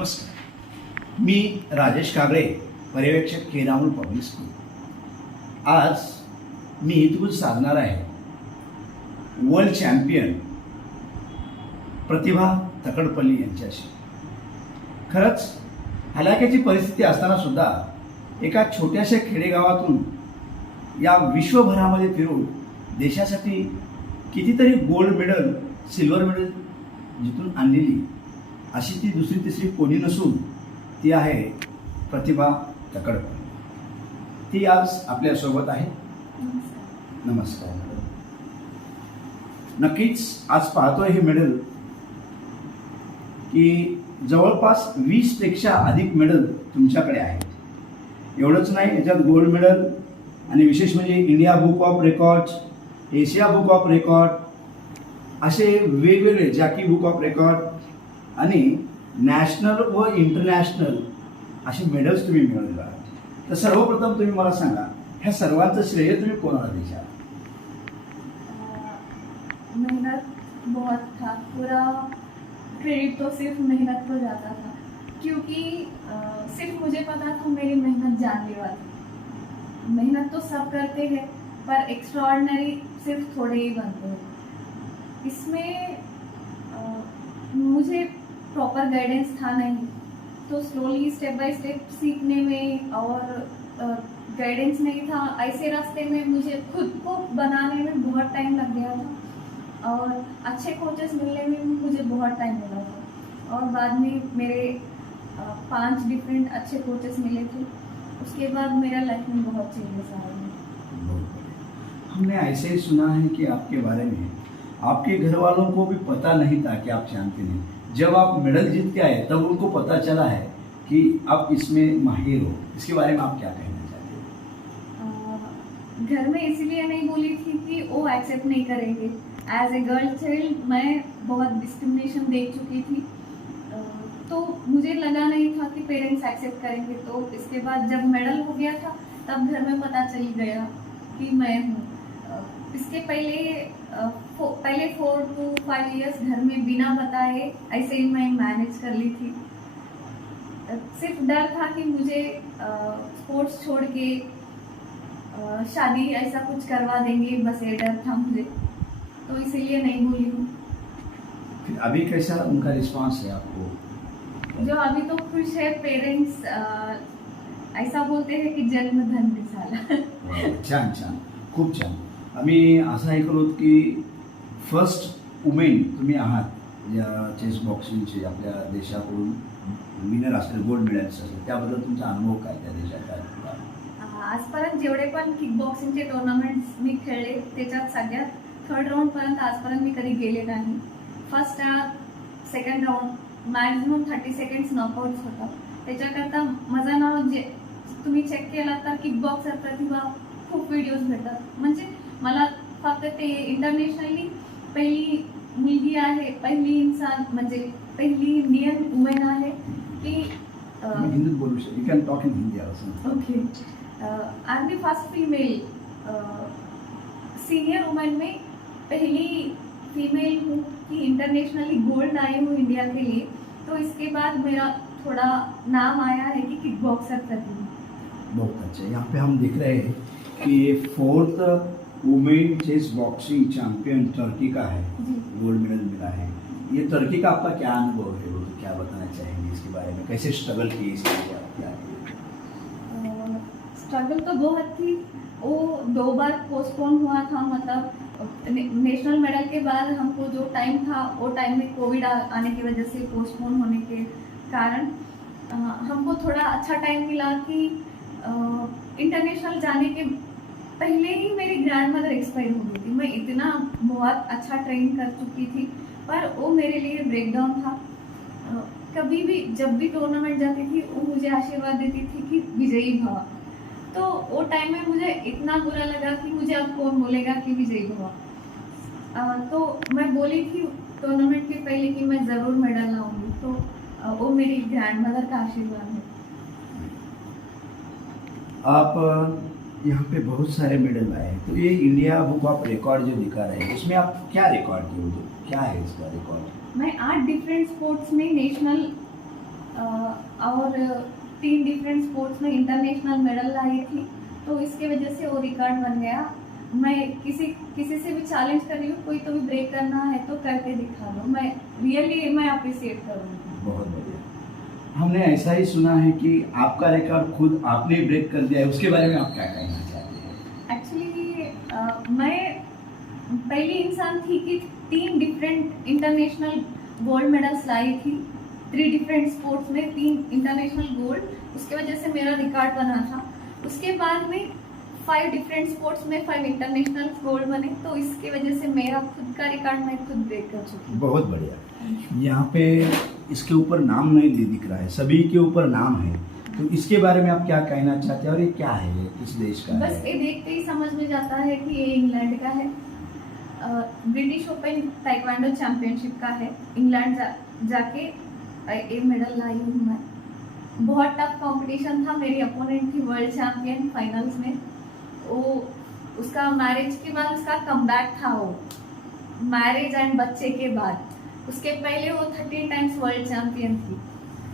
नमस्कार, मी राजेश कागळे, पर्यवेक्षक केरामूल public school. आज मी इथून साधणार आहे वर्ल्ड चॅम्पियन प्रतिभा तकडपल्ली यांच्याशी. खरंच हलाखीची परिस्थिती असताना सुद्धा एका छोट्याशा खेडेगावातून या विश्वभरामध्ये फिरून देशासाठी कितीतरी गोल्ड मेडल, सिल्वर मेडल जिथून आणलेली अशी ती दुसरी तिसरी कोणी नसून ती आहे प्रतिभा तकडपल्ली. ती आज आपल्यासोबत आहे. नमस्कार. नक्कीच आज पाहतोय हे मेडल की जवळपास 20 पेक्षा अधिक मेडल तुमच्याकडे आहेत. एवढंच नाही, याच्यात गोल्ड मेडल आणि विशेष म्हणजे India book of records, Asia book of record असे वेगवेगळे, जॅकी बुक ऑफ रेकॉर्ड आणि नॅशनल व इंटरनॅशनल असे मेडल्स तुम्ही मिळवलेले आहात. तर सर्वप्रथम तुम्ही मला सांगा, ह्या सर्वांचं श्रेय तुम्ही कोणाला द्याल? मेहनत बहुत था, पूरा क्रेडिट तो सिर्फ मेहनत को जाता था, क्योंकि सिर्फ मुझे पता था मेरी मेहनत जानलेवा थी. मेहनत तो सब करते हैं पर एक्स्ट्राऑर्डिनरी सिर्फ थोड़े ही बनते हैं. इसमें मुझे प्रॉपर गाइडेंस था नहीं, तो स्लोली स्टेप बाय स्टेप सीखने में और गाइडेंस नहीं था. ऐसे रास्ते में मुझे खुद को बनाने में बहुत टाइम लग गया था और अच्छे कोचेस मिलने में मुझे बहुत टाइम मिला था. और बाद में मेरे 5 डिफरेंट अच्छे कोचेस मिले थे. उसके बाद मेरा लाइफ में बहुत चेंजेस आए हैं. हमने ऐसे ही सुना है कि आपके बारे में आपके घर वालों को भी पता नहीं था कि आप चैंपियन हैं. जब आप मेडल जीत के आए तब उनको पता चला है कि आप इसमें माहिर हो. इसके बारे में आप क्या कहना चाहते हैं? घर में इसलिए नहीं बोली थी कि वो एक्सेप्ट नहीं करेंगे. एज ए गर्ल चाइल्ड मैं बहुत डिस्क्रिमिनेशन देख चुकी थी, तो मुझे लगा नहीं था कि पेरेंट्स एक्सेप्ट करेंगे. तो इसके बाद जब मेडल हो गया था तब घर में पता चल गया कि मैं हूँ. इसके पहले 4 to 5 इयर्स घर में बिना बताए ऐसे ही मैं मैनेज कर ली थी. सिर्फ डर था कि मुझे स्पोर्ट्स छोड़ के शादी ऐसा कुछ करवा देंगे, बस ये डर था मुझे, तो इसीलिए नहीं बोली हूँ. फिर अभी कैसा उनका रिस्पांस है आपको? जो अभी तो खुश है. पेरेंट्स ऐसा बोलते हैं कि जन्मधन दिसाला. छान छान, खूप छान. आम्ही असं ऐकलो की फर्स्ट वुमेन तुम्ही आहात या चेस बॉक्सिंगचे आपल्या देशाकडून विनर असलेले गोल्ड मेडल्स असतील, त्याबद्दल तुमचा अनुभव काय त्या देशात काय? आजपर्यंत जेवढे पण किक बॉक्सिंगचे टुर्नामेंट्स मी खेळले त्याच्यात सगळ्यात 3rd राऊंडपर्यंत आजपर्यंत मी कधी गेले नाही. First round, second round, maximum 30 seconds knockouts होता. त्याच्याकरता माझं नाव जे तुम्ही चेक केला तर किक बॉक्सर प्रतिभा खूप व्हिडिओज भेटतात. म्हणजे मला फक्त ते इंटरनॅशनली पहिली मुलगी आहे, पहिली इंसान म्हणजे पहिली इंडियन वुमेन आहे की हिंदीत बोलू शकतो. You can talk in Hindi also. Okay. I am the first female senior women में पहली फीमेल हूँ कि इंटरनेशनली गोल्ड आई हूँ इंडिया के लिए. तो इसके बाद मेरा थोड़ा नाम आया है कि किक बॉक्सर प्रतिभा. बहुत अच्छा. यहाँ पे हम देख रहे हैं कि ये 4th women chess boxing champion Turkey का है, गोल्ड मेडल मिला है. ये टर्की का आपका क्या अनुभव है, वो क्या बताना चाहेंगे इसके बारे में? कैसे स्ट्रगल किए इसके लिए, क्या स्ट्रगल तो बहुत थी. वो 2 बार पोस्टपोन हुआ था. मतलब नेशनल मेडल के बाद हमको जो टाइम था वो टाइम में कोविड आने की वजह से पोस्टपोन होने के कारण हमको थोड़ा अच्छा टाइम मिला कि इंटरनेशनल जाने के पहले ही मेरी ग्रैंड मदर एक्सपायर हो गई थी. मैं इतना बहुत अच्छा ट्रेन कर चुकी थी, पर वो मेरे लिए ब्रेकडाउन था. कभी भी जब भी टूर्नामेंट जाती थी वो मुझे आशीर्वाद देती थी कि विजयी भवा. तो वो टाइम में मुझे इतना बुरा लगा कि मुझे अब कौन बोलेगा कि विजयी भवा. तो मैं बोली थी टूर्नामेंट के पहले कि मैं ज़रूर मेडल लाऊंगी. तो वो मेरी ग्रैंड मदर का आशीर्वाद है. आप यहाँ पे बहुत सारे मेडल लाए हैं, तो ये इंडिया बुक ऑफ रिकॉर्ड जो दिखा रहे हैं इसमें आप क्या रिकॉर्ड किए, क्या है इसका रिकॉर्ड? मैं 8 डिफरेंट स्पोर्ट्स में नेशनल और 3 डिफरेंट स्पोर्ट्स में इंटरनेशनल मेडल लाई थी, तो इसके वजह से वो रिकॉर्ड बन गया। मैं किसी से भी चैलेंज कर रही हूँ, कोई तो भी ब्रेक करना है तो करके दिखा दो, मैं अप्रिशिएट करूँगी। बहुत बढ़िया। हमने ऐसा ही सुना है कि आपका रिकॉर्ड खुद आपने ब्रेक कर दिया है, उसके बारे में आप क्या कहना चाहते हैं? एक्चुअली मैं पहली इंसान थी कि 3 डिफरेंट इंटरनेशनल गोल्ड मेडल्स लाई थी। 3 डिफरेंट स्पोर्ट्स में 3 इंटरनेशनल गोल्ड, उसके वजह से मेरा रिकॉर्ड बना था। उसके बाद में 5 डिफरेंट स्पोर्ट्स में 5 इंटरनेशनल गोल्ड बने, तो इसकी वजह से मेरा खुद का रिकॉर्ड मैं खुद ब्रेक कर चुकी हूँ। बहुत बढ़िया। यहाँ पे इसके ऊपर नाम नहीं दिख रहा है, सभी के ऊपर नाम है, तो इसके बारे में आप क्या कहना चाहते हैं और ये क्या है, ये किस देश का बस है? ये देखते ही समझ में जाता है कि ये इंग्लैंड का है। ब्रिटिश ओपन ताइक्वांडो चैंपियनशिप का है। इंग्लैंड जाके ये मेडल लाई हूँ मैं। बहुत टफ कंपटीशन था। मेरी अपोनेंट थी वर्ल्ड चैंपियन फाइनल्स में। वो उसका मैरिज के बाद उसका कमबैक था, वो मैरिज एंड बच्चे के बाद। उसके पहले वो 13 टाइम्स वर्ल्ड चैंपियन थी।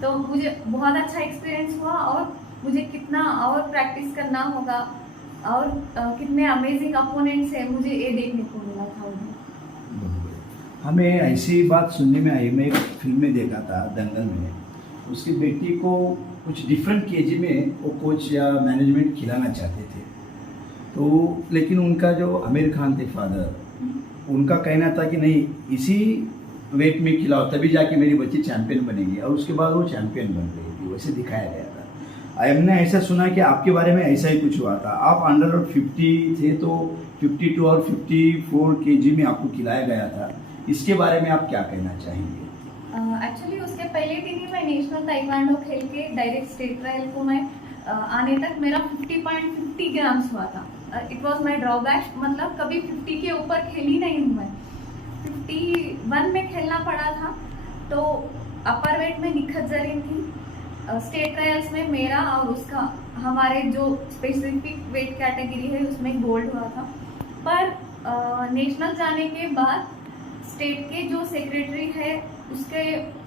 तो मुझे बहुत अच्छा एक्सपीरियंस हुआ और मुझे कितना और प्रैक्टिस करना होगा और कितने अमेजिंग अपोनेंट्स हैं, मुझे ये देखने को मिला था उन्हें। हमें ऐसी बात सुनने में आई, मैं एक फिल्म में देखा था दंगल में, उसकी बेटी को कुछ डिफरेंट केजी में वो कोच या मैनेजमेंट खिलाना चाहते थे, तो लेकिन उनका जो आमिर खान थे फादर, उनका कहना था कि नहीं, इसी वेट में खिलाओ तभी जाके मेरी बच्ची चैंपियन बनेगी, और उसके बाद वो चैंपियन बन गई थी, वैसे दिखाया गया था। हमने ऐसा सुना कि आपके बारे में ऐसा ही कुछ हुआ था। आप अंडर 50 थे, तो 52 और 54 केजी में आपको खिलाया गया था, इसके बारे में आप क्या कहना चाहेंगे? एक्चुअली उसके पहले दिन ही मैं नेशनल ताइक्वांडो खेल के डायरेक्ट स्टेट ट्रायल को मैं आने तक मेरा 50.50 ग्राम्स हुआ था। इट वाज माय ड्रॉबैक, मतलब कभी 50 के ऊपर खेली नहीं हूँ मैं। 51 में खेलना पड़ा था। तो अपर वेट में निखत जरीन थी। स्टेट ट्रायल्स में मेरा और उसका, हमारे जो स्पेसिफिक वेट कैटेगरी है उसमें गोल्ड हुआ था। पर नेशनल जाने के बाद स्टेट के जो सेक्रेटरी है उसके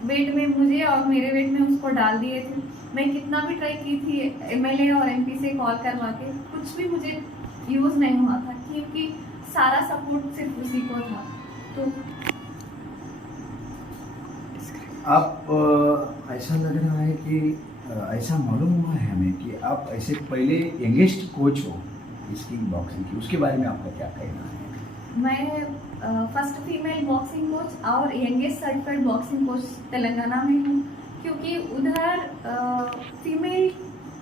वेट में मुझे और मेरे वेट में उसको डाल दिए थे। मैं कितना भी ट्राई की थी एमएलए और एमपी से कॉल करवा के, कुछ भी मुझे यूज़ नहीं हुआ था, क्योंकि सारा सपोर्ट सिर्फ उसी को था। तो आप ऐसा लग रहा है कि ऐसा मालूम हुआ है हमें कि आप ऐसे पहले यंगेस्ट कोच हो इसकी बॉक्सिंग की, उसके बारे में आपका क्या कहना है? मैं फर्स्ट फीमेल बॉक्सिंग कोच और youngest certified boxing coach Telangana में हूँ, क्योंकि उधर फीमेल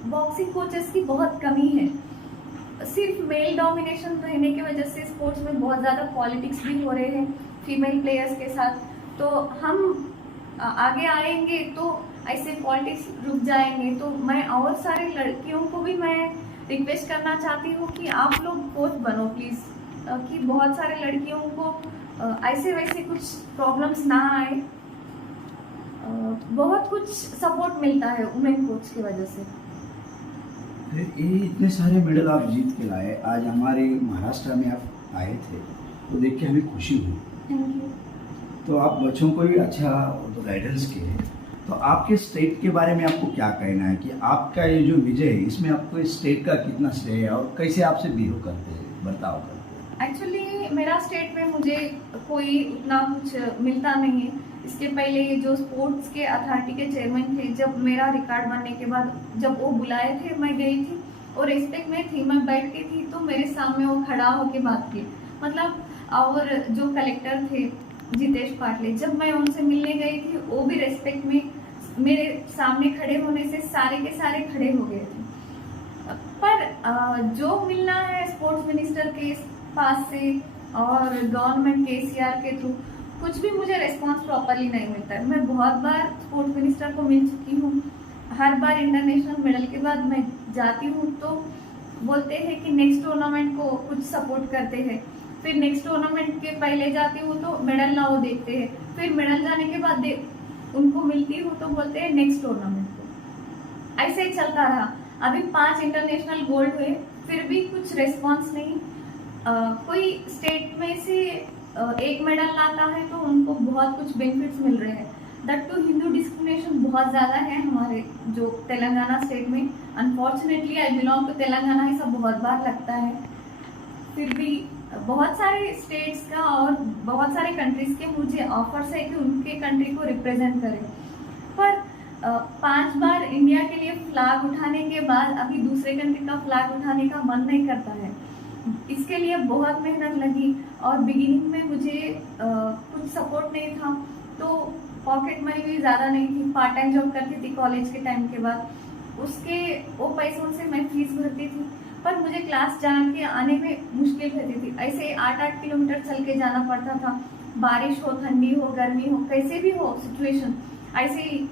बॉक्सिंग कोचेस की बहुत कमी है। सिर्फ मेल डोमिनेशन रहने की वजह से स्पोर्ट्स में बहुत ज़्यादा पॉलिटिक्स भी हो रहे हैं फीमेल प्लेयर्स के साथ। तो हम आगे आएंगे तो ऐसे पॉलिटिक्स रुक जाएंगे। तो मैं और सारे लड़कियों को भी मैं रिक्वेस्ट करना चाहती हूँ कि आप लोग कोच बनो प्लीज़, कि बहुत सारे लड़कियों को ऐसे वैसे कुछ प्रॉब्लम्स ना आए। बहुत कुछ सपोर्ट मिलता है वुमेन कोच की वजह से। ये इतने सारे मेडल आप जीत के लाए, आज हमारे महाराष्ट्र में आप आए थे, तो देख के हमें खुशी हुई। Thank you. तो आप बच्चों को भी अच्छा गाइडेंस किए, तो आपके स्टेट के बारे में आपको क्या कहना है कि आपका ये जो विजय है इसमें आपको स्टेट का कितना श्रेय है और कैसे आपसे बिहेव करते हैं, बर्ताव करते हैं? एक्चुअली मेरा स्टेट में मुझे कोई उतना कुछ मिलता नहीं है। इसके पहले जो स्पोर्ट्स के अथॉरिटी के चेयरमैन थे, जब मेरा रिकॉर्ड बनने के बाद जब वो बुलाए थे, मैं गई थी और रिस्पेक्ट में थी, मैं बैठ के थी, तो मेरे सामने वो खड़ा होके बात की, मतलब। और जो कलेक्टर थे जितेश पाटले, जब मैं उनसे मिलने गई थी, वो भी रेस्पेक्ट में मेरे सामने खड़े होने से सारे के सारे खड़े हो गए थे। पर जो मिलना है स्पोर्ट्स मिनिस्टर के पास से और गवर्नमेंट के सीआर के थ्रू, कुछ भी मुझे रिस्पांस प्रॉपरली नहीं मिलता है। मैं बहुत बार स्पोर्ट्स मिनिस्टर को मिल चुकी हूँ। हर बार इंटरनेशनल मेडल के बाद मैं जाती हूँ तो बोलते हैं कि नेक्स्ट टूर्नामेंट को कुछ सपोर्ट करते हैं। फिर नेक्स्ट टूर्नामेंट के पहले जाती हूँ तो मेडल ना वो देखते हैं। फिर मेडल जाने के बाद उनको मिलती हूँ तो बोलते हैं नेक्स्ट टूर्नामेंट को। ऐसे ही चलता रहा। अभी 5 इंटरनेशनल गोल्ड हुए, फिर भी कुछ रिस्पॉन्स नहीं। कोई स्टेट में से एक मेडल लाता है तो उनको बहुत कुछ बेनिफिट्स मिल रहे हैं। दैट टू हिंदू डिस्क्रिमिनेशन बहुत ज़्यादा है हमारे जो तेलंगाना स्टेट में। Unfortunately I belong to Telangana, ऐसा बहुत बार लगता है। फिर भी बहुत सारे स्टेट्स का और बहुत सारे कंट्रीज़ के मुझे ऑफर्स है कि उनके कंट्री को रिप्रेजेंट करें, पर 5 बार इंडिया के लिए फ्लैग उठाने के बाद अभी दूसरे कंट्री का फ्लैग उठाने का मन नहीं करता है। इसके लिए बहुत मेहनत लगी और बिगिनिंग में मुझे कुछ सपोर्ट नहीं था, तो पॉकेट मनी भी ज़्यादा नहीं थी। पार्ट टाइम जॉब करती थी कॉलेज के टाइम के बाद, वो पैसों से मैं फीस भरती थी, पर मुझे क्लास जान के आने में मुश्किल रहती थी। ऐसे 8-8 किलोमीटर चल के जाना पड़ता था, बारिश हो, ठंडी हो, गर्मी हो, कैसे भी हो सिचुएशन, ऐसे ही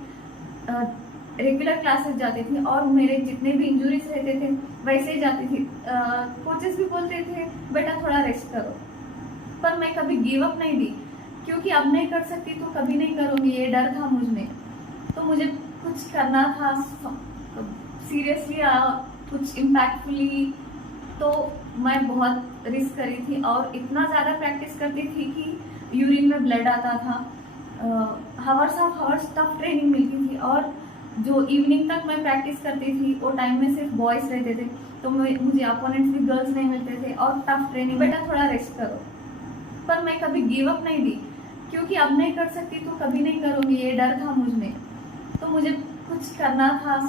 रेगुलर क्लासेस जाती थी और मेरे जितने भी इंजुरीज रहते थे वैसे ही जाती थी। कोचेस भी बोलते थे बेटा थोड़ा रेस्ट करो, पर मैं कभी गिव अप नहीं दी, क्योंकि अब नहीं कर सकती तो कभी नहीं करूँगी, ये डर था मुझ में। तो मुझे कुछ करना था सीरियसली, कुछ इम्पैक्टफुली, तो मैं बहुत रिस्क करी थी और इतना ज़्यादा प्रैक्टिस करती थी कि यूरिन में ब्लड आता था। Hours of hours tough training मिलती थी और जो इवनिंग तक मैं प्रैक्टिस करती थी वो टाइम में सिर्फ बॉयज़ रहते थे, तो मुझे अपोनेंट्स भी गर्ल्स नहीं मिलते थे और टफ ट्रेनिंग, बेटा थोड़ा रेस्ट करो, पर मैं कभी गिव अप नहीं दी, क्योंकि अब नहीं कर सकती तो कभी नहीं करूँगी, ये डर था मुझ में। तो मुझे कुछ करना था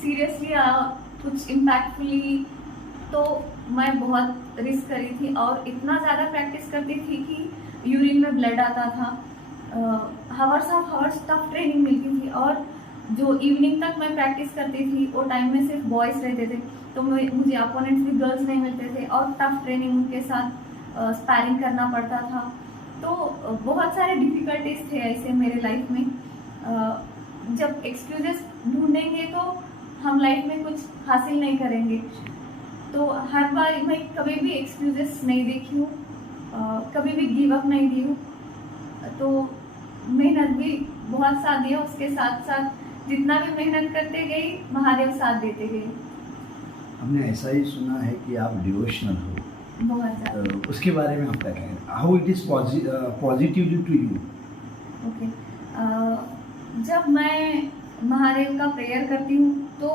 सीरियसली, कुछ इम्पैक्टफुली, तो मैं बहुत रिस्क करी थी और इतना ज़्यादा प्रैक्टिस करती थी कि यूरिन में ब्लड आता था। Hours of hours tough training मिलती थी और जो इवनिंग तक मैं प्रैक्टिस करती थी वो टाइम में सिर्फ बॉयज़ रहते थे, तो मुझे अपोनेंट्स भी गर्ल्स नहीं मिलते थे और टफ ट्रेनिंग उनके साथ स्पैरिंग करना पड़ता था। तो बहुत सारे डिफ़िकल्टीज थे ऐसे मेरे लाइफ में। जब एक्सक्यूजेस ढूंढेंगे तो हम लाइफ में कुछ हासिल नहीं करेंगे, तो हर बार मैं कभी भी एक्सक्यूजेस नहीं देखी हूँ, कभी भी गिव अप नहीं दी हूँ। तो मेहनत भी बहुत साथ दिया, उसके साथ साथ जितना भी मेहनत करते गई महादेव साथ देते गए। हमने ऐसा ही सुना है कि आप डिवोशनल हो, बहुत ज़्यादा। उसके बारे में आप क्या कहें, how it is positively to you? Okay, जब मैं महादेव का प्रेयर करती हूँ तो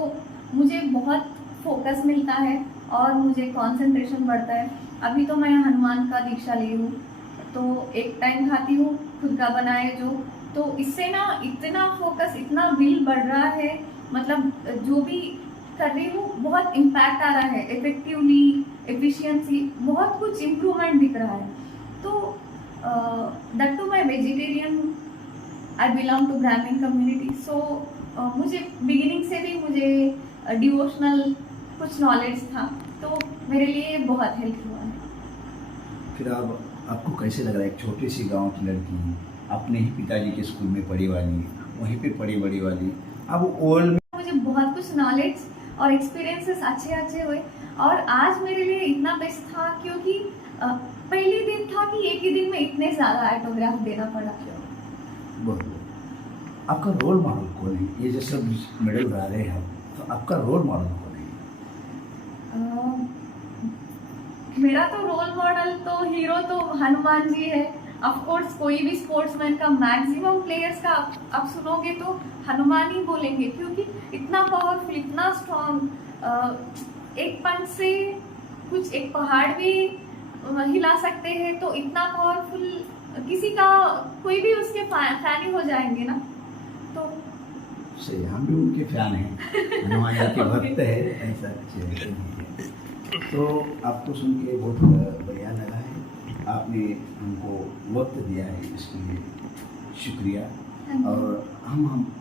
मुझे बहुत फोकस मिलता है और मुझे कंसंट्रेशन बढ़ता है। अभी तो मैं हनुमान का दीक्षा ली हूँ, तो एक टाइम खाती हूँ खुद का बनाए जो, तो इससे ना इतना फोकस, इतना बिल बढ़ रहा है, मतलब जो भी कर रही हूँ बहुत इम्पैक्ट आ रहा है, इफेक्टिवली, एफिशिएंसी, बहुत कुछ इम्प्रूवमेंट दिख रहा है। तो that to my vegetarian, I belong to Brahmin community, so मुझे बिगिनिंग से भी मुझे डिवोशनल कुछ नॉलेज था, तो मेरे लिए बहुत हेल्प हुआ है। फिर आपको कैसे लग रहा है, एक छोटी सी गांव की लड़की, अपने ही पिताजी के स्कूल में पढ़ी वाली, वहीं पे पढ़ी बड़ी वाली, अब ओल्ड में मुझे बहुत कुछ नॉलेज और एक्सपीरियंसेस अच्छे हुए और आज मेरे लिए इतना बेस्ट था, क्योंकि पहले दिन था कि एक ही दिन में इतने ज़्यादा ऑटोग्राफ देना पड़ा। बहुत आपका रोल मॉडल कौन है? ये जो सब मेडल ला रहे हैं, तो आपका रोल मॉडल कौन है? मेरा तो रोल मॉडल तो हीरो तो हनुमान जी है। ऑफ कोर्स कोई भी स्पोर्ट्समैन का, मैक्सिमम प्लेयर्स का आप सुनोगे तो हनुमान ही बोलेंगे, क्योंकि इतना पावरफुल, इतना स्ट्रॉन्ग, एक पंच से कुछ एक पहाड़ भी हिला सकते हैं, तो इतना पावरफुल, किसी का कोई भी उसके फैन ही हो जाएंगे ना। तो सही, हम भी उनके फैन हैं, हनुमान जी के भक्त है, ऐसा कुछ नहीं है। तो आपको सुन के बहुत बढ़िया लगा है, आपने हमको वक्त दिया है, इसके लिए शुक्रिया। और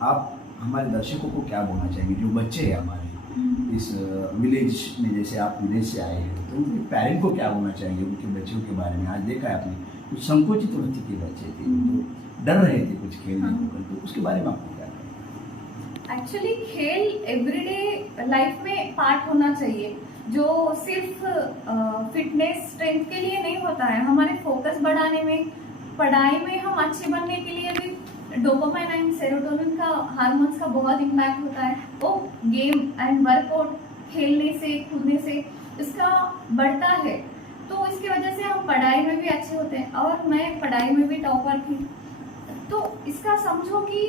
आप हमारे दर्शकों को क्या बोलना चाहेंगे, जो बच्चे हैं हमारे इस विलेज में, जैसे आप विलेज से आए हैं, तो उनके पेरेंट को क्या बोलना चाहेंगे उनके बच्चों के बारे में? आज देखा है आपने, कुछ संकोचित वृत्ति के बच्चे थे, तो डर रहे थे कुछ खेलने को, तो उसके बारे में आपको क्या कहें? एक्चुअली खेल एवरीडे लाइफ में पार्ट होना चाहिए, जो सिर्फ फिटनेस स्ट्रेंथ के लिए नहीं होता है, हमारे फोकस बढ़ाने में, पढ़ाई में हम अच्छे बनने के लिए भी डोपामाइन एंड सेरोटोनिन का, हार्मोन्स का बहुत इम्पैक्ट होता है। वो गेम एंड वर्कआउट, खेलने से, कूदने से इसका बढ़ता है, तो इसकी वजह से हम पढ़ाई में भी अच्छे होते हैं। और मैं पढ़ाई में भी टॉपर थी, तो इसका समझो कि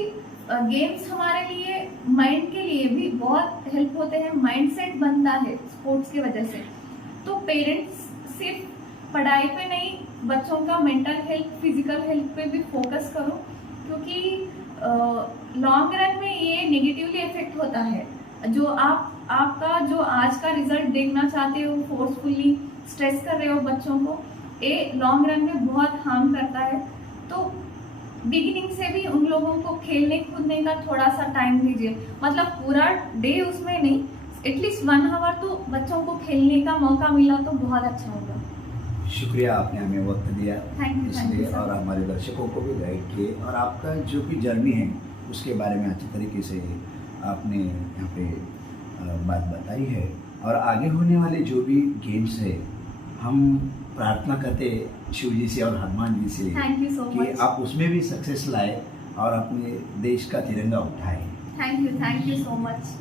गेम्स हमारे लिए माइंड के लिए भी बहुत हेल्प होते हैं, माइंडसेट बनता है स्पोर्ट्स की वजह से। तो पेरेंट्स सिर्फ पढ़ाई पे नहीं, बच्चों का मेंटल हेल्थ, फिजिकल हेल्थ पे भी फोकस करो, क्योंकि लॉन्ग रन में ये नेगेटिवली इफेक्ट होता है। जो आपका जो आज का रिजल्ट देखना चाहते हो, फोर्सफुली स्ट्रेस कर रहे हो बच्चों को, ये लॉन्ग रन में बहुत हार्म करता है। तो बिगिनिंग से भी उन लोगों को खेलने कूदने का थोड़ा सा टाइम दीजिए, मतलब पूरा डे उसमें नहीं, एटलीस्ट 1 आवर तो बच्चों को खेलने का मौका मिला तो बहुत अच्छा होगा। शुक्रिया, आपने हमें वक्त दिया थैंक यू इसलिए, सर। और हमारे दर्शकों को भी गाइड किए, और आपका जो भी जर्नी है उसके बारे में अच्छी तरीके से आपने यहाँ पे बात बताई है। और आगे होने वाले जो भी गेम्स है, हम प्रार्थना करते शिव जी से और हनुमान जी से थैंक यू सो कि मच। आप उसमें भी सक्सेस लाए और अपने देश का तिरंगा उठाए। Thank you so much.